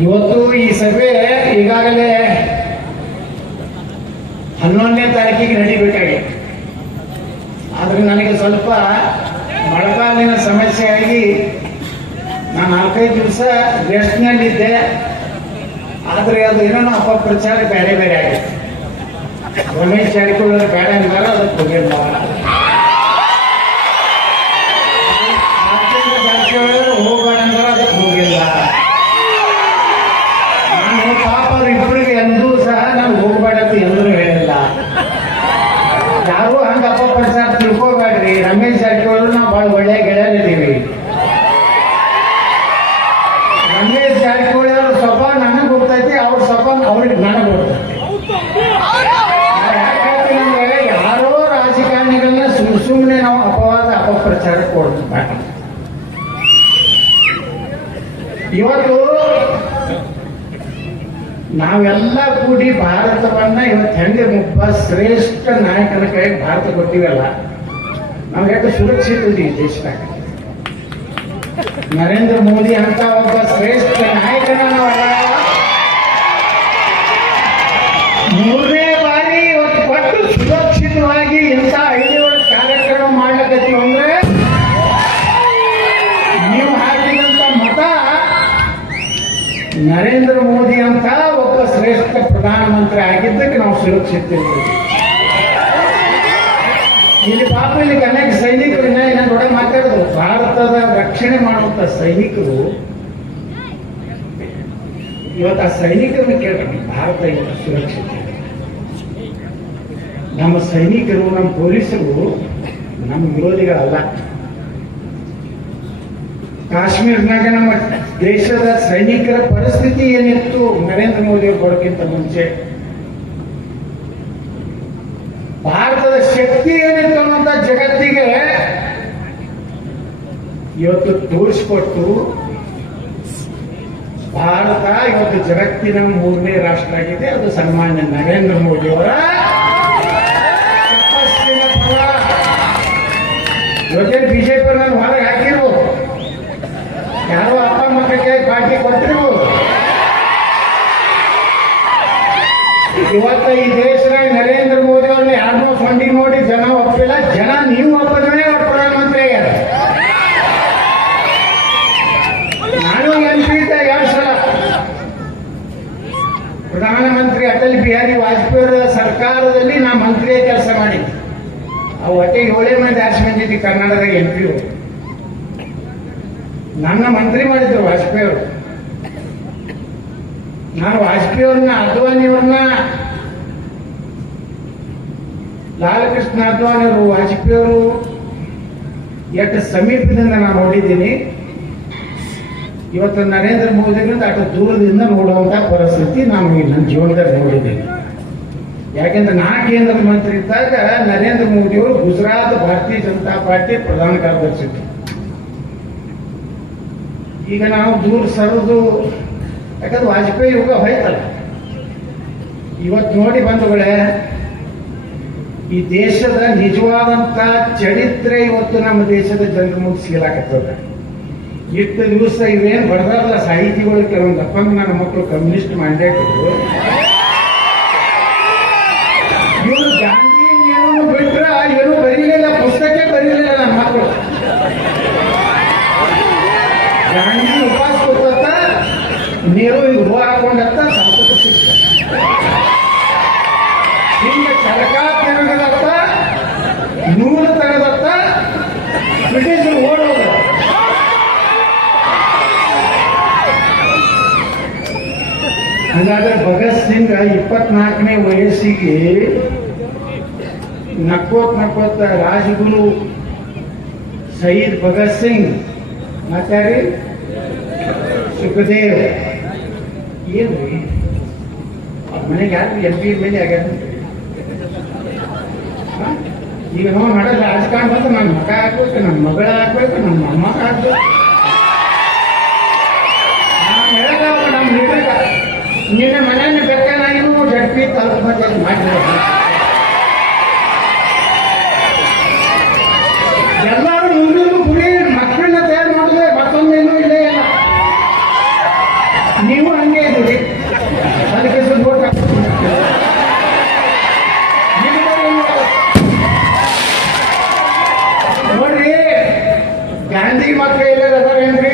ಇವತ್ತು ಈ ಸಭೆ ಈಗಾಗಲೇ ಹನ್ನೊಂದನೇ ತಾರೀಕಿಗೆ ನಡಿಬೇಕಾಗಿದೆ ಆದ್ರೆ ನನಗೆ ಸ್ವಲ್ಪ ಮಳೆಗಾಲಿನ ಸಮಸ್ಯೆ ಆಗಿ ನಾನು ನಾಲ್ಕೈದು ದಿವಸ ರೆಸ್ಟ್ನಲ್ಲಿದ್ದೆ ಆದ್ರೆ ಅದು ಏನೋ ಅಪಪ್ರಚಾರ ಬೇರೆ ಬೇರೆ ಆಗಿದೆ. ರಮೇಶ್ ಜಾರಕಿಹೊಳಿ ಬೇಡ ಅಂದಾರ ಅದಕ್ಕೆ ಹೋಗಿಲ್ಲ ರಾಜೇಂದ್ರ ಜಾರಕಿಹೊಳಿ ಅವರು ಹೋಗಬೇಡ ಅಂದ್ರೆ ಅದಕ್ಕೆ ಹೋಗಿಲ್ಲ ನಾನು ಪಾಪ ಅವ್ರಿಬ್ಬರಿಗೆ ಎಂದೂ ಸಹ ನಾನು ಹೋಗಬೇಡ ಅಂತ ಎಂದೂ ಹೇಳಿಲ್ಲ ಯಾರು ಹಂಗ ಅಪಪ್ರಚಾರ ತಿಳ್ಕೋಬೇಡ್ರಿ ರಮೇಶ್ ಜಾರಕಿಹೊಳಿ ನಾವು ಬಹಳ ಒಳ್ಳೆ ಗೆಳೆಯರಿದ್ದೀವಿ ರಮೇಶ್ ಜಾರಕಿಹೊಳಿ ಅವ್ರ ಸ್ವಭಾವ ನನಗೆ ಗೊತ್ತೈತಿ ಅವ್ರ ಸ್ವಭಾವ ಅವ್ರಿಗೆ ನನಗೆ ಗೊತ್ತೈತಿ ನಾವ್ ಯಾಕ್ ಹೇಳ್ತೀನಿ ಅಂದ್ರೆ ಯಾರೋ ರಾಜಕಾರಣಿಗಳನ್ನ ಸುಮ್ ಸುಮ್ಮನೆ ನಾವು ಅಪವಾದ ಅಪಪ್ರಚಾರ ಕೊಡ್ತೀವಿ ಇವತ್ತು ನಾವೆಲ್ಲ ಕೂಡಿ ಭಾರತವನ್ನ ಇವತ್ತು ಹೆಂಗೆ ಒಬ್ಬ ಶ್ರೇಷ್ಠ ನಾಯಕನ ಕೈಗೆ ಭಾರತ ಕೊಟ್ಟಿವಲ್ಲ, ನಮ್ಗೆ ಸುರಕ್ಷಿತ ಇದೆ ಈ ದೇಶದಾಗ ನರೇಂದ್ರ ಮೋದಿ ಅಂತ ಒಬ್ಬ ಶ್ರೇಷ್ಠ ನಾಯಕನ ಮೂರನೇ ಬಾರಿ ಇವತ್ತು ಪಟ್ಟು ಸುರಕ್ಷಿತವಾಗಿ ಇಂಥ ಐದು ಕಾರ್ಯಕ್ರಮ ಮಾಡ್ಲಕತ್ತೀವಿ ಅಂದ್ರೆ, ನೀವು ಹಾಕಿದಂತ ಮತ ನರೇಂದ್ರ ಮೋದಿ ಅಂತ ಒಬ್ಬ ಶ್ರೇಷ್ಠ ಪ್ರಧಾನಮಂತ್ರಿ ಆಗಿದ್ದಕ್ಕೆ ನಾವು ಸುರಕ್ಷಿತ ಇದ್ದೀವಿ. ಇಲ್ಲಿ ಪಾಪ ಇಲ್ಲಿ ಕನ್ನಡ ಸೈನಿಕರು ನೋಡ ಮಾತಾಡಿದ್ರು ಭಾರತದ ರಕ್ಷಣೆ ಮಾಡುವಂತ ಸೈನಿಕರು ಇವತ್ತು ಆ ಸೈನಿಕರನ್ನ ಕೇಳ್ರಿ. ಭಾರತ ಇವತ್ತು ಸುರಕ್ಷಿತ. ನಮ್ಮ ಸೈನಿಕರು, ನಮ್ಮ ಪೊಲೀಸರು ನಮ್ಮ ವಿರೋಧಿಗಳಲ್ಲ ಕಾಶ್ಮೀರ್ನಾಗ ನಮ್ಮ ದೇಶದ ಸೈನಿಕರ ಪರಿಸ್ಥಿತಿ ಏನಿತ್ತು? ನರೇಂದ್ರ ಮೋದಿ ಅವರು ಬರೋಕ್ಕಿಂತ ಮುಂಚೆ. ಭಾರತದ ಶಕ್ತಿ ಏನಿತ್ತು? ಜಗತ್ತಿಗೆ ಇವತ್ತು ತೋರಿಸ್ಕೊಟ್ಟು ಭಾರತ ಇವತ್ತು ಜಗತ್ತಿನ ಮೂರನೇ ರಾಷ್ಟ್ರ ಆಗಿದೆ. ಅದು ಸನ್ಮಾನ್ಯ ನರೇಂದ್ರ ಮೋದಿ ಅವರ ಇವತ್ತೇನು ಬಿಜೆಪಿ ನಾನು ಹೊರಗೆ ಹಾಕಿರು ಯಾರೋ ಅಪ್ಪ ಮಕ್ಕಳಿಗೆ ಪಾರ್ಟಿ ಕೊಟ್ಟಿರ್ಬೋದು ಇವತ್ತ ಈ ಫಂಡಿ ನೋಡಿ ಜನ ಒಪ್ಪಿಲ್ಲ, ಜನ ನೀವು ಒಪ್ಪದ್ರೆ ಅವ್ರು ಪ್ರಧಾನಮಂತ್ರಿ ಆಗ್ಯಾರ ನಾನು ಎಂ ಎರಡ್ ಸಲ. ಪ್ರಧಾನಮಂತ್ರಿ ಅಟಲ್ ಬಿಹಾರಿ ವಾಜಪೇಯಿ ಸರ್ಕಾರದಲ್ಲಿ ನಾ ಮಂತ್ರಿಯ ಕೆಲಸ ಮಾಡಿದ್ದೆ. ಅವು ಒಟ್ಟೆ ಏಳೇ ಮಂದಿ ಆರ್ಸಿ ಬಂದಿದ್ದೆ ಕರ್ನಾಟಕದಾಗ ಎಂ ಪಿ ನನ್ನ ಮಂತ್ರಿ ಮಾಡಿದ್ರು ವಾಜಪೇಯಿ ಅವರು. ನಾನು ವಾಜಪೇಯಿ ಅವ್ರನ್ನ ಅದ್ವಾನಿ ಅವ್ರನ್ನ ಲಾಲಕೃಷ್ಣ ಅದ್ವಾನಿ ಅವರು, ವಾಜಪೇಯಿ ಅವರು ಎಷ್ಟು ಸಮೀಪದಿಂದ ನಾನು ನೋಡಿದ್ದೀನಿ. ಇವತ್ತು ನರೇಂದ್ರ ಮೋದಿಗಳಿಂದ ಅಷ್ಟು ದೂರದಿಂದ ನೋಡುವಂಥ ಪರಿಸ್ಥಿತಿ ನಾನು ನನ್ನ ಜೀವನದಲ್ಲಿ ನೋಡಿದ್ದೀನಿ. ಯಾಕೆಂದ್ರೆ ನಾ ಕೇಂದ್ರ ಮಂತ್ರಿ ಇದ್ದಾಗ ನರೇಂದ್ರ ಮೋದಿ ಅವರು ಗುಜರಾತ್ ಭಾರತೀಯ ಜನತಾ ಪಾರ್ಟಿ ಪ್ರಧಾನ ಕಾರ್ಯದರ್ಶಿ ಈಗ ನಾವು ದೂರ ಸರಿದು, ಯಾಕಂದ್ರೆ ವಾಜಪೇಯಿ ಯುಗ ಹೋಯ್ತಲ್ಲ. ಇವತ್ತು ನೋಡಿ ಬಂಧುಗಳೇ ಈ ದೇಶದ ನಿಜವಾದಂತ ಚರಿತ್ರೆ ಇವತ್ತು ನಮ್ಮ ದೇಶದ ಜನರ ಮುಂದೆ ಸಿಗಲಾಕತ್ತದ ಇಷ್ಟು ದಿವಸ ಇವೇನು ಬಡದಾರಲ್ಲ ಸಾಹಿತಿಗಳು, ಕೆಲವೊಂದು ಅಪ್ಪಂಗ ನನ್ನ ಮಕ್ಕಳು ಕಮ್ಯುನಿಸ್ಟ್ ಮ್ಯಾಂಡೇಟ್ ಹಾಗಾದ್ರೆ ಭಗತ್ ಸಿಂಗ್ ಇಪ್ಪತ್ನಾಲ್ಕನೇ ವಯಸ್ಸಿಗೆ ನಕ್ಕೋತ್ ನಕ್ಕೋತ್ ರಾಜಗುರು ಶಹೀದ್ ಭಗತ್ ಸಿಂಗ್, ಮಾತಾಡಿ. ಸುಖದೇವ್. ಏನು ಮನೆಗೆ ಯಾರು ಎಂ ಪಿ ಮೇಲೆ ಆಗ್ಯಾರ? ಈಗ ನಾವು ಮಾಡೋದು ರಾಜಕಾರಣ ಬಂದು ನನ್ನ ಮಗ ಹಾಕ್ಬೇಕು ನನ್ನ ಮಗಳ ಹಾಕ್ಬೇಕು ನನ್ನ ಮೊಮ್ಮಗ ಹಾಕ್ಬೇಕು ನಿನ್ನ ಮನೆಯನ್ನು ಬೇಕಾದ್ರೂ ಜಟ್ಟಿ ತಲುಪಬೇಕು ಮಾಡಿದ್ರು ಎಲ್ಲರೂ ಮುಂದಿನ ಗುರಿ ಮಕ್ಕಳನ್ನ ತಯಾರು ಮಾಡಿದ್ರೆ ಮತ್ತೊಂದೇನು ಇಲ್ಲೇ ಇಲ್ಲ. ನೀವು ಹಂಗೆ ಇದ್ದೀರಿ. ಅದಕ್ಕೆ ಓಟ್ ನೋಡ್ರಿ, ಗಾಂಧಿ ಮಕ್ಕಳು ಎಲ್ಲರೂ ಅದಾರೇನ್ರಿ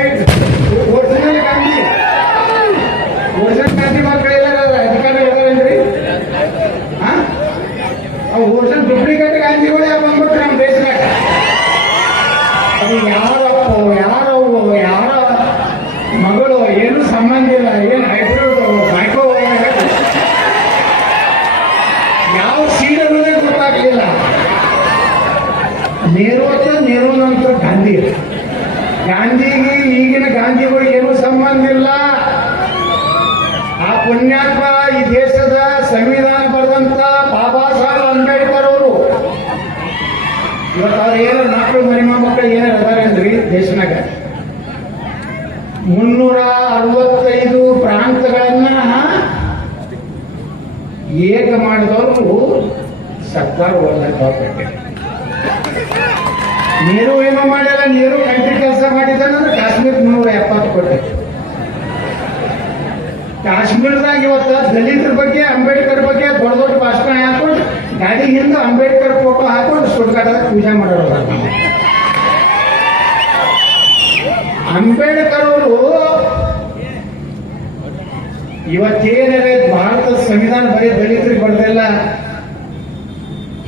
ನೆಹರು ಅಂತ ನೆಹರು ಅಂತ ಗಾಂಧಿ. ಗಾಂಧಿಗೆ ಈಗಿನ ಗಾಂಧಿಗಳಿಗೆ ಏನು ಸಂಬಂಧ ಇಲ್ಲ. ಆ ಪುಣ್ಯಾತ್ಮ ಈ ದೇಶದ ಸಂವಿಧಾನ ಬರೆದಂತ ಬಾಬಾ ಸಾಹೇಬ್ ಅಂಬೇಡ್ಕರ್ ಅವರು. ಇವತ್ತು ಅವ್ರು ಏನಾರ ಮಕ್ಕಳು ಮರಿಮ ಮಕ್ಕಳು ಏನಾರ ಅದಾರೆ ಅಂದ್ರಿ ದೇಶನಾಗ. ಮುನ್ನೂರ ಅರವತ್ತೈದು ಪ್ರಾಂತಗಳನ್ನ ಏಕ ಮಾಡಿದವರು ಸರ್ಕಾರ ಒಳ್ಳೆ ನೀರು ಏನೋ ಮಾಡಿಲ್ಲ ನೀರು ಕಂಟ್ರಿ ಕೆಲಸ ಮಾಡಿದ್ದಾನಂದ್ರೆ ಕಾಶ್ಮೀರ ಮುನ್ನೂರ ಎಪ್ಪತ್ತು ಕೋಟಿ. ಕಾಶ್ಮೀರದಾಗ ಇವತ್ತು ದಲಿತರ ಬಗ್ಗೆ, ಅಂಬೇಡ್ಕರ್ ಬಗ್ಗೆ ದೊಡ್ಡ ದೊಡ್ಡ ಭಾಷಣ ಹಾಕೊಂಡು ಗಾಡಿ ಹಿಂದೆ ಅಂಬೇಡ್ಕರ್ ಫೋಟೋ ಹಾಕೊಂಡು ಸುಡ್ಗಾಡದ ಪೂಜೆ ಮಾಡೋರು ಅಂಬೇಡ್ಕರ್ ಅವರು ಇವತ್ತೇನಿದೆ ಭಾರತದ ಸಂವಿಧಾನ ಬರೀ ದಲಿತರಿಗೆ ಬರೆದಿಲ್ಲ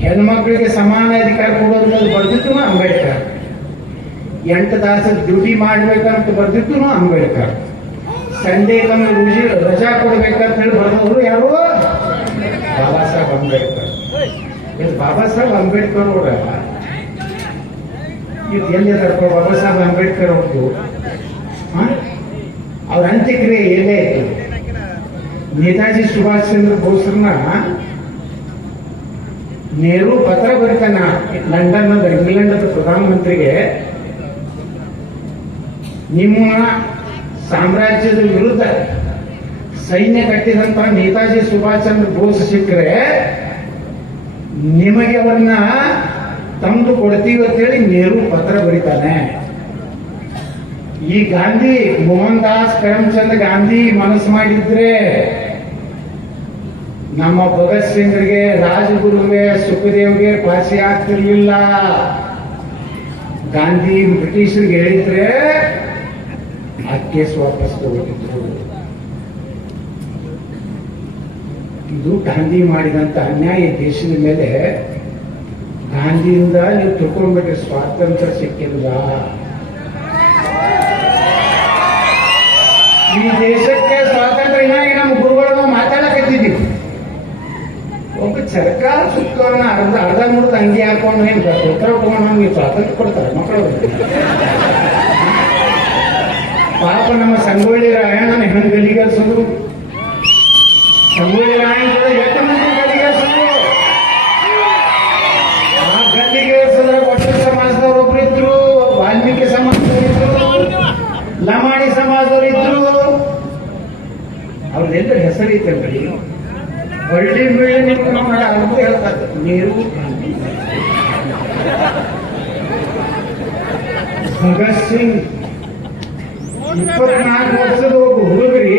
ಹೆಣ್ಮಕ್ಳಿಗೆ ಸಮಾನ ಅಧಿಕಾರ ಕೊಡೋದು ಬರ್ದಿತ್ತು ಅಂಬೇಡ್ಕರ್. ಎಂಟು ತಾಸು ಡ್ಯೂಟಿ ಮಾಡ್ಬೇಕಂತ ಬರ್ದಿತ್ತು ಅಂಬೇಡ್ಕರ್. ಸಂಡೇ ನಮ್ಗೆ ರುಜಿ ಕೊಡ್ಬೇಕಂತ ಹೇಳಿ ಬರೆದವರು ಯಾರು? ಬಾಬಾ ಸಾಹೇಬ್ ಅಂಬೇಡ್ಕರ್. ಇದು ಬಾಬಾ ಸಾಹೇಬ್ ಅಂಬೇಡ್ಕರ್ ಅವರಲ್ಲ ಇದು ಎಲ್ಲಿದಾರಪ್ಪ ಬಾಬಾ ಸಾಹೇಬ್ ಅಂಬೇಡ್ಕರ್ ಅವ್ರದ್ದು? ಅವ್ರ ಅಂತ್ಯಕ್ರಿಯೆ ಎಲ್ಲೇ ಇತ್ತು? ನೇತಾಜಿ ಸುಭಾಷ್ ಚಂದ್ರ ಬೋಸ್ರನ್ನ ನೆಹರು ಪತ್ರ ಬರೀತಾನ. London England ಪ್ರಧಾನಮಂತ್ರಿಗೆ. ನಿಮ್ಮ ಸಾಮ್ರಾಜ್ಯದ ವಿರುದ್ಧ ಸೈನ್ಯ ಕಟ್ಟಿದಂತ ನೇತಾಜಿ ಸುಭಾಷ್ ಚಂದ್ರ ಬೋಸ್ ಸಿಕ್ಕರೆ ನಿಮಗೆ ಅವನ್ನ ತಂದು ಕೊಡ್ತೀವಿ ಅಂತೇಳಿ ನೆಹರು ಪತ್ರ ಬರೀತಾನೆ. ಈ ಗಾಂಧಿ ಮೋಹನ್ ದಾಸ್, ಕರಮ್ಚಂದ್ ಗಾಂಧಿ ಮನಸ್ಸು ಮಾಡಿದ್ರೆ ನಮ್ಮ ಭಗತ್ ಸಿಂಗ್ರಿಗೆ ರಾಜಗುರುವೆ ಸುಖದೇವ್ಗೆ ಪಾಸಿ ಆಗ್ತಿರ್ಲಿಲ್ಲ. ಗಾಂಧಿ ಬ್ರಿಟಿಷರಿಗೆ ಹೇಳಿದ್ರೆ ಆ ಕೇಸ್ ವಾಪಸ್ ಇದು ಗಾಂಧಿ ಮಾಡಿದಂತ ಅನ್ಯಾಯ ದೇಶದ ಮೇಲೆ ಗಾಂಧಿಯಿಂದ ನೀವು ತಿಳ್ಕೊಂಡ್ಬಿಟ್ರೆ ಸ್ವಾತಂತ್ರ್ಯ ಸಿಕ್ಕಿಲ್ಲ ಈ ದೇಶಕ್ಕೆ ಸ್ವಾತಂತ್ರ್ಯ ಇನ್ನಾಗಿ ನಮ್ಮ ಗುರುಗಳು ಸರ್ಕಾರ ಸುತ್ತವನ್ನ ಅರ್ಧ ಅರ್ಧ ಮುರ್ದ ಅಂಗಿ ಹಾಕೊಂಡು ಏನು ಉತ್ತರ ತಗೊಂಡು ನಮ್ಗೆ ಸ್ವಾತಂತ್ರ್ಯ ಕೊಡ್ತಾರೆ ಮಕ್ಕಳು. ಪಾಪ ನಮ್ಮ ಸಂಗೊಳ್ಳಿ ರಾಯಣ್ಣನ ಹೆಂಗ್ ಗಲಿಗಲ್ಸೋದು ಸಂಗೊಳ್ಳಿ ರಾಯಣ್ಣ ಎಷ್ಟು ಮಂದಿ ಗಲಿಗಲ್ಸೋದು ಆ ಸಮಾಜದವ್ರು ಒಬ್ರು ಸಮಾಜದವ್ರು ಲಮಾಣಿ ಸಮಾಜದವ್ರು ಇದ್ರು. ಅವ್ರದ್ದೆಲ್ಲ ಹೆಸರಿತ್ತಲ್ರಿ ಹಳ್ಳಿ ಮೇಲೆ ನೀವು ನಮ್ಮ ಅರ್ಥ ಹೇಳ್ತಾರೆ ನೀರು ಭಗತ್ ಸಿಂಗ್ ಇಪ್ಪತ್ನಾಲ್ಕು ವರ್ಷದ ಒಬ್ಬ ಹುಡುಗರಿ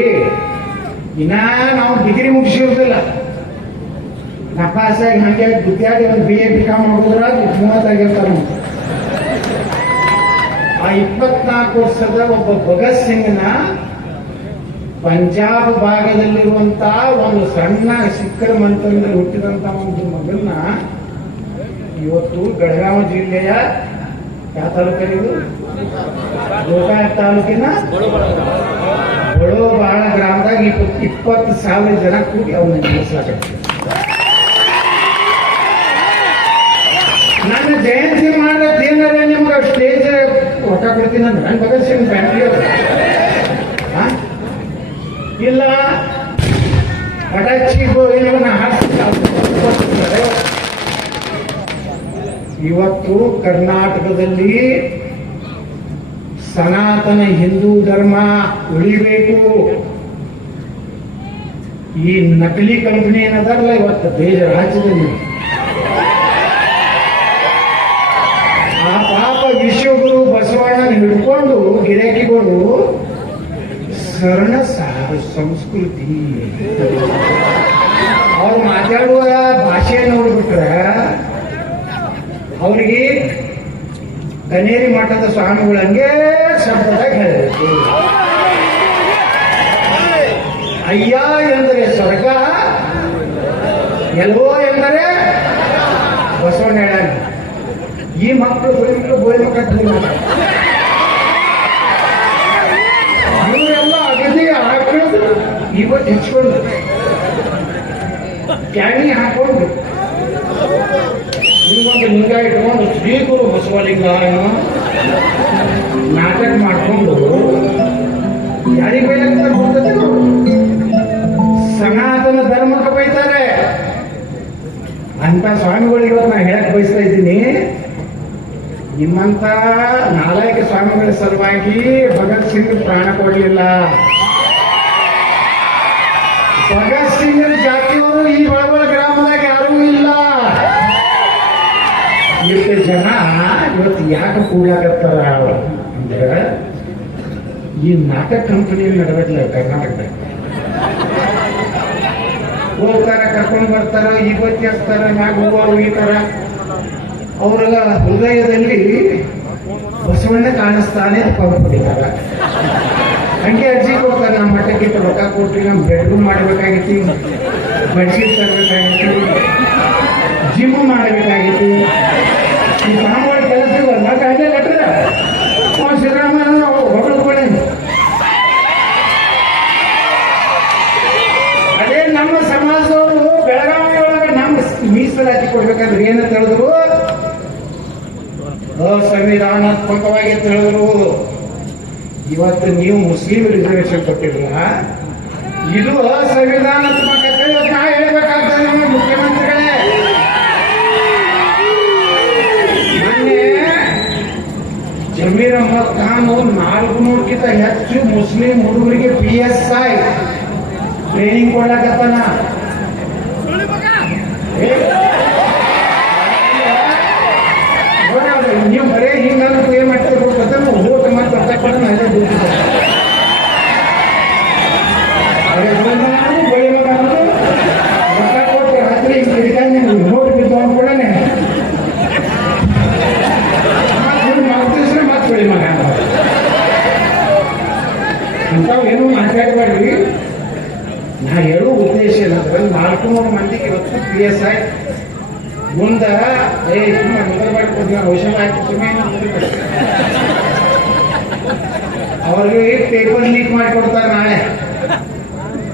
ಇನ್ನ ನಾವು ಡಿಗ್ರಿ ಮುಗಿಸಿರೋದಿಲ್ಲ ನಪಾಸಾಗಿ ಹಂಗೆ ಗುದ್ದಾಡಿ ಒಂದು ಬಿ ಎ ಬಿ ಕಾಮ್ ಮಾಡಿದ್ರ ಮೂವತ್ತಾಗಿರ್ತಾರ ಆ ಇಪ್ಪತ್ನಾಲ್ಕು ವರ್ಷದ ಒಬ್ಬ ಭಗತ್ ಸಿಂಗ್ನ ಪಂಜಾಬ್ ಭಾಗದಲ್ಲಿರುವಂತ ಒಂದು ಸಣ್ಣ ಸಿಖ್ಖರ ಮಂತ್ರದಲ್ಲಿ ಹುಟ್ಟಿದಂತ ಒಂದು ಮಗನ್ನ ಇವತ್ತು ಬೆಳಗಾವಿ ಜಿಲ್ಲೆಯ ಯಾವ ತಾಲೂಕಲ್ಲಿ ಗೋಕಾಯ ತಾಲೂಕಿನ ಬಡೋ ಬಾಳ ಗ್ರಾಮದಾಗ ಇಪ್ಪತ್ತು ಸಾವಿರ ಜನ ಕೂಡಿ ಅವನ ನಿಲ್ಲಿಸ್ಲಾಕತ್ತೀವಿ ನನ್ನ ಜಯಂತಿ ಮಾಡೋದು ಏನಾರ ನಿಮ್ಗೆ ಸ್ಟೇಜ್ ಹೊಟ್ಟ ಕೊಡ್ತೀನಿ ಅಂದ್ರೆ. ಭಗತ್ ಸಿಂಗ್ ಫ್ಯಾಮಿಲಿ ಇಲ್ಲ ಇವತ್ತು ಕರ್ನಾಟಕದಲ್ಲಿ ಸನಾತನ ಹಿಂದೂ ಧರ್ಮ ಉಳಿಬೇಕು. ಈ ನಕಲಿ ಕಂಪನಿ ಏನದಾರಲ್ಲ ಇವತ್ತು ದೇಶ ರಾಜ್ಯದಲ್ಲಿ? ಆ ಪಾಪ ವಿಶ್ವಗುರು ಬಸವಣ್ಣನ ಹಿಡ್ಕೊಂಡು ಗಿರಾಕಿಗಳು ಶರಣ ಸಾರ ಸಂಸ್ಕೃತಿ. ಅವ್ರು ಮಾತಾಡುವ ಭಾಷೆ ನೋಡ್ಬಿಟ್ರೆ, ಅವ್ರಿಗೆ ಗನೇರಿ ಮಠದ ಸ್ವಾಮಿಗಳು ಹಂಗೆ ಶಬ್ದದಾಗ ಹೇಳಬೇಕು. ಅಯ್ಯ ಎಂದರೆ ಸ್ವರ್ಗ, ಎಲ್ಲೋ ಎಂದರೆ ಬಸವಣ್ಣ ಈ ಮಕ್ಕಳು ಮಕ್ಕಳು ಮಕ್ಕಳು ಇವತ್ತು ಹೆಚ್ಕೊಂಡು ಕ್ಯಾಣಿ ಹಾಕೊಂಡು ನಿಮ್ಗೊಂದು ಲಿಂಗ ಇಟ್ಕೊಂಡು ಶ್ರೀ ಗುರು ಬಸವಲಿಂಗ ನಾಟಕ ಮಾಡ್ಕೊಂಡು ಯಾರಿಗೆ ಸನಾತನ ಧರ್ಮಕ್ಕೆ ಬೈತಾರೆ. ಅಂತ ಸ್ವಾಮಿಗಳು ಇವತ್ತು ನಾ ಹೇಳಕ್ ಬಯಸ್ತಾ ಇದ್ದೀನಿ. ನಿಮ್ಮಂತ ನಾಲಾಯಕ ಸ್ವಾಮಿಗಳ ಸಲುವಾಗಿ ಭಗತ್ ಸಿಂಗ್ ಪ್ರಾಣ ಕೊಡಲಿಲ್ಲ. ಇಷ್ಟು ಜನ ಇವತ್ತು ಯಾಕೆ ಕೂಡಾಕತ್ತಾರ ಅಂದ್ರೆ ಈ ನಾಟಕ ಕಂಪನಿ ನಡೆದಿಲ್ಲ ಕರ್ನಾಟಕದಾಗ. ಹೋಗ್ತಾರ, ಕರ್ಕೊಂಡು ಬರ್ತಾರ ಇವತ್ತು ಹಚ್ತಾರ ಮ್ಯಾಗ ಹೋಗೋರು ಈ ತರ ಅವರೆಲ್ಲ ಹೃದಯದಲ್ಲಿ ಬಸವಣ್ಣ ಕಾಣಿಸ್ತಾನೆ ಪಡಿತಾರ ಹಂಗೆ ಅರ್ಜಿ ಕೊಡ್ತಾರೆ, ನಮ್ಮ ಮಠಕ್ಕೆ ರೊಕ್ಕ ಕೊಟ್ಟು ನಮ್ಮ ಬೆಡ್ರೂಮ್ ಮಾಡಬೇಕಾಗಿತ್ತು, ಬೆಡ್ಶೀಟ್ ತರಬೇಕಾಗಿತ್ತು ಜಿಮ್ ಮಾಡಬೇಕಾಗಿತ್ತು. ಈ ಕಾಮಗಾರಿ ಕೆಲಸ ನಾಲ್ಕು ಅಲ್ಲೇ ಲೆಟ್ರ ಸಿದ್ದರಾಮಯ್ಯ ಹೊಗಳಕೊಳ್ಳಿ ಅದೇ ನಮ್ಮ ಸಮಾಜದವರು ಬೆಳಗಾವಿ ಒಳಗೆ ನಮ್ಮ ಮೀಸಲಾತಿ ಕೊಡ್ಬೇಕಾದ್ರೆ ಏನು ತಿಳಿದ್ರು ಅಸಂವಿಧಾನಾತ್ಮಕವಾಗಿ ತಿಳಿದ್ರು ಇವತ್ತು ನೀವು ಮುಸ್ಲಿಂ ರಿಸರ್ವೇಶನ್ ಕೊಟ್ಟಿರಲ್ಲ ಇದು ಅಸಂವಿಧಾನಾತ್ಮಕ ನಾ ಹೇಳ್ಬೇಕಾಗ್ತದೆ ನಮ್ಮ ಮುಖ್ಯಮಂತ್ರಿಗಳೇ ಜಮೀರ್ ಅಹಮದ್ ಖಾನ್ ನಾಲ್ಕು ನೂರಕ್ಕಿಂತ ಹೆಚ್ಚು ಮುಸ್ಲಿಂ ಹುಡುಗರಿಗೆ ಪಿ ಎಸ್ ಐ ಟ್ರೈನಿಂಗ್ ಕೊಡ್ಲಾಕತ್ತಾನ? ನೀವು ಬರೇ ಹಿಂಗಂದ್ರೆ ಏನ್ ಮಾಡ್ತೀರಿ? ಗೊತ್ತಾ ಹೋಟ ಮತ್ತೆ ತಕ್ಕೊಂಡು ಅಲ್ಲೇ ಬಿಡ್ತಿದ್ದೆ ಅದೇ ಗಂಡ ಅನ್ನೋದು, ಬಳಿ ಮಗ ಅನ್ನೋದು, ರೊಕ್ಕ ಕೊಟ್ಟು ರಾತ್ರಿ ಹಿಂಗ್ ಹಿಡ್ಕೊಂಡು ನೀವು ನೋಟ್ ಬಿದ್ದು ಅಂದ್ಕೊಡನೆ ಮಾತಿಸ್ರೆ ಮತ್ತೆ ಬಳಿ ಮಗ ಅನ್ನೋದು. ಇಂಥವು ಏನೂ ಮಾತಾಡಬೇಡ್ರಿ ನಾ ಹೇಳೋ ಉದ್ದೇಶ ಏನಂದ್ರೆ ನಾಲ್ಕು ನೂರು ಮಂದಿಗೆ ಇವತ್ತು ಪಿ ಎಸ್ ಐ ಮುಂದ ಏ ಸುಮ್ಮನೆ ಮೊದಲು ಮಾಡ್ಕೊಡ್ತೀವಿ ಔಷಧ ಹಾಕಿ ಸುಮ್ಮನೆ ಅವ್ರಿಗೆ ಪೇಪರ್ ಲೀಕ್ ಮಾಡಿಕೊಡ್ತಾರೆ ನಾಳೆ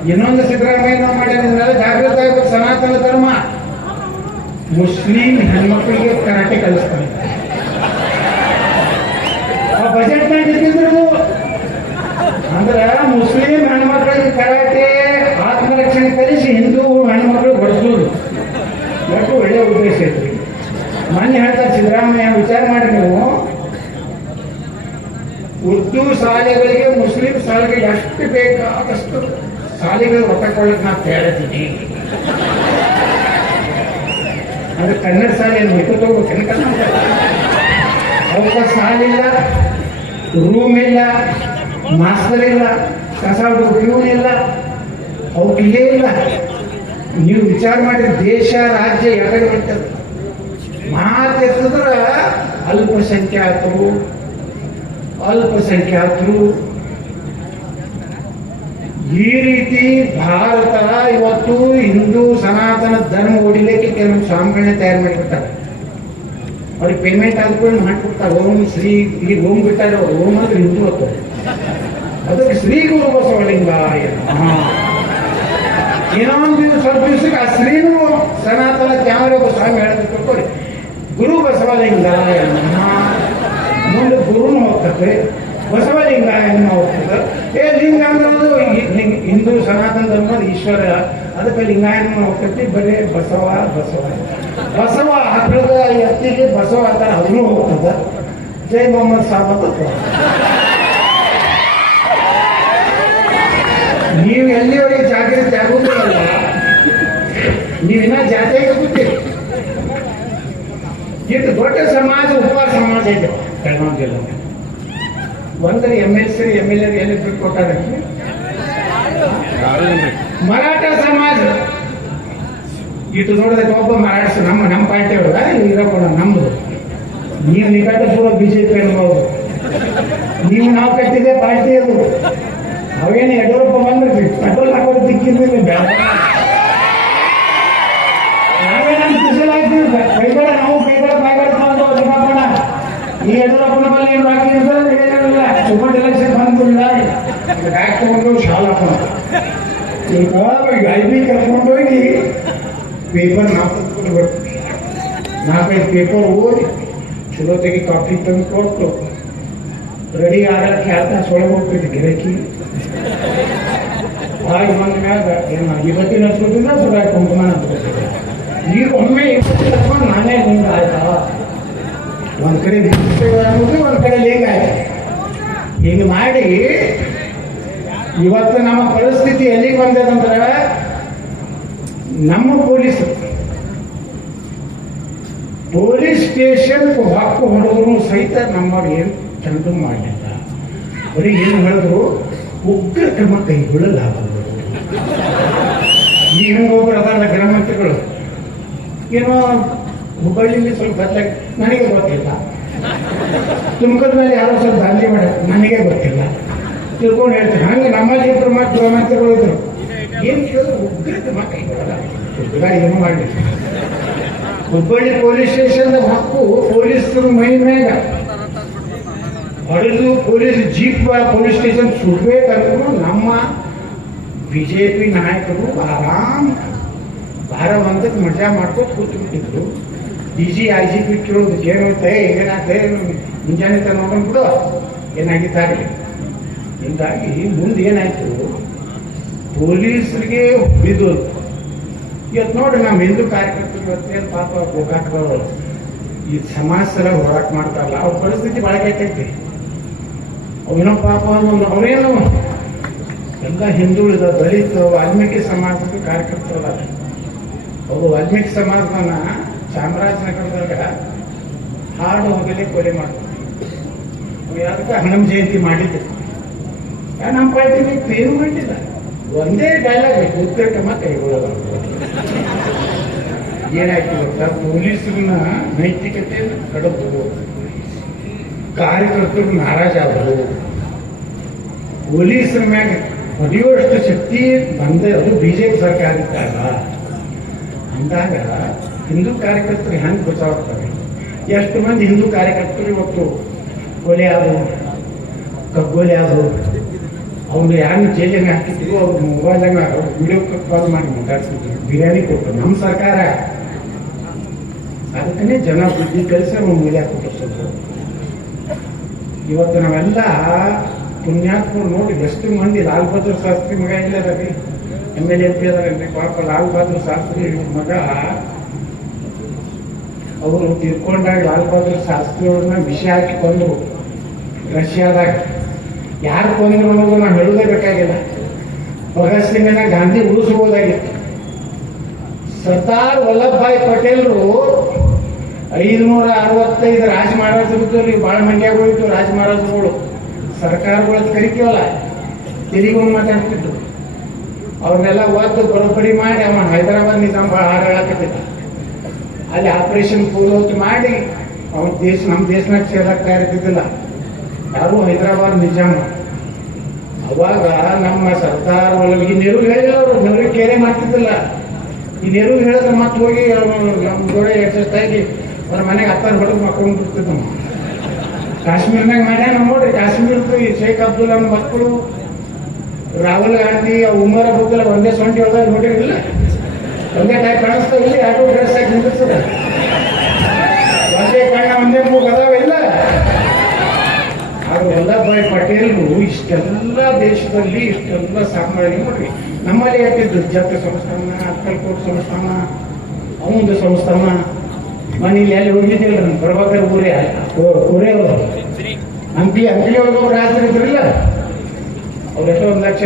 ಇನ್ನೊಂದು ಸಿದ್ದರಾಮಯ್ಯ ಮಾಡಿದ್ರೆ ಜಾಗೃತ ಆಗ್ಬೇಕು ಸನಾತನ ಧರ್ಮ. ಮುಸ್ಲಿಂ ಹೆಣ್ಮಕ್ಳಿಗೆ ಕರಾಟೆ ಕಲಿಸ್ತಾರೆ ಆ ಬಜೆಟ್ ಇದ್ದಿದ್ರು ಅಂದ್ರೆ ಮುಸ್ಲಿಂ ಹೆಣ್ಮಕ್ಳಿಗೆ ಕರಾಟೆ ಆತ್ಮರಕ್ಷಣೆ ಕಲಿಸಿ ಹಿಂದೂ ಹೆಣ್ಮಕ್ಳು ಬಡಿಸೋದು ಒಟ್ಟು ಒಳ್ಳೆ ಉದ್ದೇಶ ಐತ್ರಿ ಮೊನ್ನೆ ಹೇಳ್ತಾರೆ ಸಿದ್ದರಾಮಯ್ಯ ವಿಚಾರ ಮಾಡಿ ನೀವು ಉರ್ದು ಶಾಲೆಗಳಿಗೆ ಮುಸ್ಲಿಂ ಶಾಲೆಗಳಿಗೆ ಎಷ್ಟು ಬೇಕಾದಷ್ಟು ಶಾಲೆಗಳು ಒತ್ತಕೊಳ್ಳಕ್ಕೆ ನಾ ಹೇಳ್ತೀನಿ. ಅದು ಕನ್ನಡ ಶಾಲೆಯನ್ನು ಬಿಟ್ಟು ಕನ್ನಡ ಅವಕ್ಕೆ ಸಾಲಿಲ್ಲ ರೂಮ್ ಇಲ್ಲ ಮಾಸ್ಟರ್ ಇಲ್ಲ, ಕಸ ಪ್ಯೂನ್ ಇಲ್ಲ ಅವಕ್ಕೆ ಇಲ್ಲೇ ನೀವು ವಿಚಾರ ಮಾಡಿದ್ರೆ ದೇಶ, ರಾಜ್ಯ ಯಾಕಡೆ ಬರ್ತದೆ ಮಾತೆತ್ತಿದ್ರ ಅಲ್ಪಸಂಖ್ಯಾತರು ಅಲ್ಪಸಂಖ್ಯಾತರು ಈ ರೀತಿ ಭಾರತ ಇವತ್ತು ಹಿಂದೂ ಸನಾತನ ಧರ್ಮ ಹೊಡಿಲಿಕ್ಕೆ ಕೆಲವು ಸ್ವಾಮಿಗಳನ್ನ ತಯಾರು ಮಾಡಿಬಿಟ್ಟಾರೆ ಅವ್ರಿಗೆ ಪೇಮೆಂಟ್ ಆದ್ಕೊಂಡು ಮಾಡ್ಕೊಡ್ತಾರೆ. ಓಂ ಶ್ರೀ ಈಗ ಓಂ ಬಿಟ್ಟಾರೆ ಓಂ ಅಂದ್ರೆ ಹಿಂದೂ ಅಂತ ಅದಕ್ಕೆ ಶ್ರೀ ಗುರು ಬಸವಲಿಂಗ. ಇನ್ನೊಂದು ದಿನ ಸ್ವಲ್ಪ ದಿವಸಕ್ಕೆ ಆ ಶ್ರೀನು ಸನಾತನ ತ್ಯಾಮರೊಬ್ಬ ಸ್ವಾಮಿ ಹೇಳೋದು ಕೊಟ್ಕೊಡಿ. ಗುರು ಬಸವಲಿಂಗ. ಮುಂದೆ ಗುರುನು ಹೋಗ್ತದೆ ಬಸವಲಿಂಗ ಹೋಗ್ತದೆ ಏ ಲಿಂಗ ಅನ್ನೋದು ಹಿ- ಲಿಂಗ- ಹಿಂದೂ ಸನಾತನ ಧರ್ಮದ ಈಶ್ವರ. ಅದಕ್ಕೆ ಲಿಂಗಾಯನ ಹೋಗ್ತೈತಿ ಬರೀ ಬಸವ ಬಸವ ಬಸವ ಹಬ್ಬದ ಎತ್ತಿಗೆ ಬಸವ ಅಂತಾರೆ ಅದನ್ನು ಹೋಗ್ತದ. ಜೈ ಮೊಹಮ್ಮದ್ ಸಾಬತ್ ಅಂತ ನೀವು ಎಲ್ಲಿವರೆಗೆ ಜಾಗೃತಿ ಆಗುವುದಿಲ್ಲ ನೀವಿನ್ನ ಜಾತಿಯಾಗಿ ಕೂತೀರಿ. ಇದು ದೊಡ್ಡ ಸಮಾಜ, ಉಪವಾಸ ಸಮಾಜ ಇದೆ. ಬೆಳಗಾವಿ ಜಿಲ್ಲೆ ಒಂದ್ರ M L C M L A ಎಲ್ಲಿ ಬಿಟ್ಟು ಕೊಟ್ಟಾರೆ? ಮರಾಠ ಸಮಾಜ. ಇಟ್ಟು ನೋಡಿದ್ರೆ ಒಬ್ಬ ಮರಾಠ ನಮ್ಮ ನಮ್ಮ ಪಾರ್ಟಿ ಇರಪ್ಪ ನಮ್ದು. ನೀವು ನಿಕಟಪೂರ್ವ ಬಿಜೆಪಿ ಅನ್ಬೋದು ನೀವು ನಾವು ಕಟ್ಟಿದೆ ಪಾರ್ಟಿ ಅದು. ಅವೇನು ಯಡಿಯೂರಪ್ಪ ಬಂದ್ರೆ ಪೆಟ್ರೋಲ್ ಹಾಕೋದು ದಿಕ್ಕಿದ್ರೆ ಬೇಡ ನಾವೇನಂತ ಕೈಬೇಡ, ನಾವು ಬಾಯ್ಗಳ ತಂದು ಯಡಿಯೂರಪ್ಪನ ಈ ಯಡಿಯೂರಪ್ಪನ ಬಲ್ಲಿ ಏನು ಬಾಕಿ ಎಲೆಕ್ಷನ್ ತಗೊಂಡು ಶಾಲ್ ಹಾಕೋಣ ಈಗ ಐ ಬಿ ಕರ್ಕೊಂಡು ಹೋಗಿ ಪೇಪರ್ ನಾಲ್ಕು ಕೊಡ್ಬೇಕು ನಾಲ್ಕೈದು ಪೇಪರ್ ಓದಿ ಚಲೋ ತೆಗಿ ಕಾಫಿ ತಂದು ಕೊಟ್ಟು ರೆಡಿ ಆಗಕ್ಕೆ ಯಾರ ಸೊಳಗೆ ಹೋಗ್ತಿದ್ದೆ ಗಿರಕಿ ಹಾಗೆ ಬಂದ ಮ್ಯಾಗ ಏನು ಇವತ್ತಿನ ಸುದ್ದಿನ ಸುರ ಕುಂಕುಮ ಅಂತ ಈಗ ಒಮ್ಮೆ ಇವತ್ತು ತಗೊಂಡು ನಾನೇ ನಿಂಗೆ ಆಯ್ತಾ ಒಂದ್ ಕಡೆ ಅನ್ನೋದು ಒಂದ್ ಕಡೆ ಲೇಖ ಆಯ್ತು ಹಿಂಗೆ ಮಾಡಿ ಇವತ್ತು ನಮ್ಮ ಪರಿಸ್ಥಿತಿ ಎಲ್ಲಿಗೆ ಬಂದದಂದ್ರೆ ನಮ್ಮ ಪೊಲೀಸ್ ಪೊಲೀಸ್ ಸ್ಟೇಷನ್ ಹಕ್ಕು ಹೊಡೆದ್ರು ಸಹಿತ ನಮ್ಮವ್ರು ಏನು ಚಂದ ಮಾಡಲಿಲ್ಲ ಬರೀ ಏನು ಹೇಳಿದ್ರು, ಉಗ್ರ ಕ್ರಮ ಕೈಗೊಳ್ಳಲಾಗದು. ಈಗ ಒಬ್ಬರು ಅದಲ್ಲ ಗೃಹಮಂತ್ರಿಗಳು. ಏನೋ ಹುಬ್ಬಳ್ಳಿಯಲ್ಲಿ ಸ್ವಲ್ಪ ಬದಲಾಗಿ ನನಗೆ ಗೊತ್ತಿಲ್ಲ. ತುಮಕದ ಮೇಲೆ ಯಾರೋ ಸ್ವಲ್ಪ ದಾಂಧಿ ಮಾಡ ನನಗೆ ಗೊತ್ತಿಲ್ಲ. ತಿಳ್ಕೊಂಡು ಹೇಳ್ತಾರೆ. ಹಂಗೆ ನಮ್ಮಲ್ಲಿ ಇಬ್ಬರು ಮಾತು ಗೃಹಮಂತ್ರಿಗಳು ಇದ್ರು. ಏನು ಕೇಳಿದ್ರು? ಉಗ್ರ ಕ್ರಮ ಕೈಗೊಳ್ಳಲ್ಲ ಉಗ್ರ ಏನು ಮಾಡಲಿಲ್ಲ. ಹುಬ್ಬಳ್ಳಿ ಪೊಲೀಸ್ ಸ್ಟೇಷನ್ ಹಕ್ಕು ಪೊಲೀಸರು ಮೈ ಮ್ಯಾಗ ಹೊಡೆದು ಪೊಲೀಸ್ ಜೀಪ್ ಪೊಲೀಸ್ ಸ್ಟೇಷನ್ ಸುಡ್ಬೇಕಂದ್ರು ನಮ್ಮ ಬಿಜೆಪಿ ನಾಯಕರು ಆರಾಮ್ ಭಾರ ಒಂದಕ್ಕೆ ಮಜಾ ಮಾಡ್ಕೊತ ಕೂತ್ಬಿಟ್ಟಿದ್ರು. D G I G P ಕೇಳೋದು ಏನಾಗುತ್ತೆ ಏನಾಗುತ್ತೆ ಮುಂಜಾನೆ ನೋಡ್ಕೊಂಡು ಏನಾಗಿದ್ದಾರೆ ಹೀಗಾಗಿ ಮುಂದೆ ಏನಾಯ್ತು? ಪೊಲೀಸರಿಗೆ ಬಿದ್ದು ಇವತ್ತು ನೋಡಿ, ನಮ್ಮ ಹಿಂದೂ ಕಾರ್ಯಕರ್ತರು ಇವತ್ತೇನು ಪಾಪ ಗೋಕಾಕ್ಗಳು ಈ ಸಮಾಜ ಹೋರಾಟ ಮಾಡ್ತಾರಲ್ಲ, ಅವ್ರ ಪರಿಸ್ಥಿತಿ ಬಳಕೆ ಕೆಟ್ಟೈತಿ ಅವೇನೋ ಪಾಪ ಒಂದು ಅವರೇನು ಎಲ್ಲ ಹಿಂದುಳಿದ ದಲಿತ, ವಾಲ್ಮೀಕಿ ಸಮಾಜದ ಕಾರ್ಯಕರ್ತರಲ್ಲ. ಅವರು ವಾಲ್ಮೀಕಿ ಸಮಾಜನ ಚಾಮರಾಜನಗರದಾಗ ಹಾಡು ಹೋಗಲಿ, ಕೊಲೆ ಮಾಡ್ತಾರೆ. ಅವು ಯಾವ್ದಕ್ಕೆ ಹಣಮ ಜಯಂತಿ ಮಾಡಿದ್ರು. ಯಾ ನಮ್ಮ ಪಾರ್ಟಿಗೆ ಏನು ಮಾಡಿಲ್ಲ ಒಂದೇ ಡೈಲಾಗ್ ಉತ್ತರ ಕ್ರಮ ಕೈಗೊಳ್ಳಲ್ಲ ಏನಾಯ್ತು ಗೊತ್ತಾ? ಪೊಲೀಸರನ್ನ ನೈತಿಕತೆಯನ್ನು ಕಡದು ಕಾರ್ಯಕರ್ತರು ನಾರಾಜಾದರು ಪೊಲೀಸರ ಮ್ಯಾಗ ಹೊಡೆಯುವಷ್ಟು ಶಕ್ತಿ ಬಂದೆ ಅದು ಬಿಜೆಪಿ ಸರ್ಕಾರ ಇದ್ದಾಗ ಅಂದಾಗ ಹಿಂದೂ ಕಾರ್ಯಕರ್ತರು ಹೆಂಗ್ ಬಚಾವಾಗ್ತವೆ ಎಷ್ಟು ಮಂದಿ ಹಿಂದೂ ಕಾರ್ಯಕರ್ತರು ಇವತ್ತು ಕೊಲೆ ಆದವು ಕಗ್ಗೊಲೆ ಆದವು ಅವ್ನು ಯಾರು ಜೈಲಿಗೆ ಹಾಕಿದ್ರು ಅವ್ರ ಮೊಬೈಲಾಗ ವಿಡಿಯೋ ಕಾಲ್ ಮಾಡಿ ಮಾತಾಡ್ಸಿದ್ರು. ಬಿರಿಯಾನಿ ಕೊಟ್ಟರು ನಮ್ಮ ಸರ್ಕಾರ. ಅದಕ್ಕನೇ ಜನ ಬುದ್ಧಿ ಕಲಿಸಿ ಅವ್ನು ಕೊಟ್ಟಿರ್ತಿದ್ರು ಇವತ್ತು ನಾವೆಲ್ಲ ಪುಣ್ಯಾತ್ಮರು ನೋಡಿ ಎಷ್ಟು ಮಂದಿ ಲಾಲ್ ಬಹದ್ದೂರ್ ಶಾಸ್ತ್ರಿ ಮಗ ಇಲ್ಲ ರೀ ಎಂ ಎಲ್ ಎ ಪಿ ಅದಾರಲ್ರಿ ಪಾಪ ಲಾಲ್ ಬಹದ್ದೂರ್ ಶಾಸ್ತ್ರಿ ಮಗ, ಅವರು ತಿರ್ಕೊಂಡಾಗ ಲಾಲ್ ಬಹದ್ದೂರ್ ಶಾಸ್ತ್ರಿ ಅವ್ರನ್ನ ವಿಷ ಹಾಕಿಕೊಂಡು ರಷ್ಯಾದಾಗ ಯಾರು ಕೊಂದ್ರು ಅನ್ನೋದು ನಾವು ಹೇಳೋದೇ ಬೇಕಾಗಿಲ್ಲ. ಭಗತ್ ಸಿಂಗನ ಗಾಂಧಿ ಉಳಿಸಬಹುದಾಗಿತ್ತು ಸರ್ದಾರ್ ವಲ್ಲಭಭಾಯಿ ಪಟೇಲ್ರು ಐದುನೂರ ಅರವತ್ತೈದು ರಾಜ ಮಹಾರಾಜರಿದ್ದು ನೀವು ಭಾಳ ಮಂಡ್ಯಗಳು ಇತ್ತು ರಾಜ ಮಹಾರಾಜರುಗಳು ಸರ್ಕಾರಗಳ ಕರಿತೀವಲ್ಲ ತೆಲಿಗೂ ಮಾತಾಡ್ತಿದ್ರು. ಅವ್ರನ್ನೆಲ್ಲ ಒದ್ದು ಬರೋಬ್ಬರಿ ಮಾಡಿ ಅವ ಹೈದರಾಬಾದ್ ನಿಜಾಮ್ ಭಾಳ ಹಾರಾಡಕತ್ತಿದ್ದ ಅಲ್ಲಿ ಆಪರೇಷನ್ ಪೂರ್ವತ್ ಮಾಡಿ ಅವ್ರ ದೇಶ ನಮ್ಮ ದೇಶನಾಗ ಸೇರಕ್ ತಯಾರಿದ್ದಿಲ್ಲ ಯಾರು ಹೈದರಾಬಾದ್ ನಿಜಾಮ? ಅವಾಗ ನಮ್ಮ ಸರ್ದಾರ್ ಈ ನೆರು ಹೇಳಿದ್ರು ನೆರು ಕೇರೆ ಮಾಡ್ತಿದ್ದಿಲ್ಲ. ಈ ನೆರು ಹೇಳಿದ್ರೆ ಮತ್ತೆ ಹೋಗಿ ನಮ್ಮ ಗೋಡೆ ಎಕ್ಸಸ್ಟ್ ಆಗಿ ಅವ್ರ ಮನೆಗೆ ಹತ್ತಾರು ಹೊಡೆದು ಮಕ್ಕೊಂಡು ಬಿಡ್ತಿದ್ದ ಕಾಶ್ಮೀರ್ನಾಗ ಮನೆ ನೋಡ್ರಿ ಕಾಶ್ಮೀರದ ಈ ಶೇಖ್ ಅಬ್ದುಲ್ಲಾ ಮಕ್ಕಳು. ರಾಹುಲ್ ಗಾಂಧಿ ಉಮರ್ ಅಬ್ದುಲ್ಲಾ ಒಂದೇ ಸೊಂಟಿ ಒಳಗೆ ನೋಡಿರಲಿಲ್ಲ. ಒಂದೇ ಟೈಪ್ ಕಾಣಿಸ್ತಾ ಇಲ್ಲಿ ಯಾರು ಡ್ರೆಸ್ ಆಗಿ ನಿಂದಿರ್ತದೆ ಒಂದೇ ಕಣ್ಣ ಒಂದೇ ಮೂಗು, ಅದಾವ ಇಲ್ಲ. ಆದ್ರೆ ವಲ್ಲಭಾಯ್ ಪಟೇಲ್ರು ಇಷ್ಟೆಲ್ಲ ದೇಶದಲ್ಲಿ ಇಷ್ಟೆಲ್ಲ ಸಾಮ್ರಾಜ್ಯ ನೋಡ್ರಿ. ನಮ್ಮಲ್ಲಿ ಯಾಕೆ ದುರ್ಜಾತ ಸಂಸ್ಥಾನ ಅಕ್ಕಲ್ಕೋಟ್ ಸಂಸ್ಥಾನ ಅವಂದು ಸಂಸ್ಥಾನ? ಮನೇಲಿ ಎಲ್ಲಿ ಹೋಗಿದ್ದಿಲ್ಲ ನಮ್ಮ ಪ್ರಭಾಕರ್ ಊರೇ ಊರೇ ಅವರು. ಅಂಕಿ ಅಂಕಲಿ ಒಳಗೊಬ್ಬರು ರಾತ್ರಿ ಇದ್ರಲ್ಲ? ಅವ್ರು ಎಷ್ಟೋ ಒಂದು ಲಕ್ಷ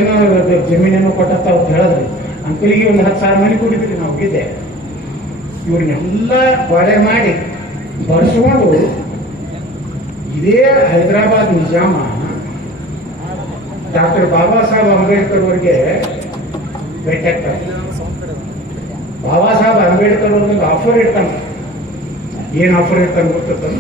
ಜಮೀನೇನೋ ಕೊಟ್ಟಂತ ಅವ್ರು ಹೇಳಿದ್ರಿ. ಅಂಕಲಿಗೆ ಒಂದು ಹತ್ತು ಸಾವಿರ ಮನೆ ಕೊಟ್ಟಿದ್ರಿ ನಾವು ಹೋಗಿದ್ದೆ. ಇವ್ರನ್ನೆಲ್ಲ ಕೊಡೆ ಮಾಡಿ ಬರ್ಸ್ಕೊಂಡು ಇದೇ ಹೈದರಾಬಾದ್ ನಿಜಾಮ. ಡಾಕ್ಟರ್ ಬಾಬಾ ಸಾಹೇಬ್ ಅಂಬೇಡ್ಕರ್ ಅವರಿಗೆ ಭೇಟಿಯಾಗ್ತಾರೆ ಬಾಬಾ ಸಾಹೇಬ್ ಅಂಬೇಡ್ಕರ್ ಅವ್ರಿಗೆ ಆಫರ್ ಇರ್ತಾನೆ ಏನು ಆಫರ್ ಇರ್ತಾನೆ ಗೊತ್ತಿರ್ತಾನೆ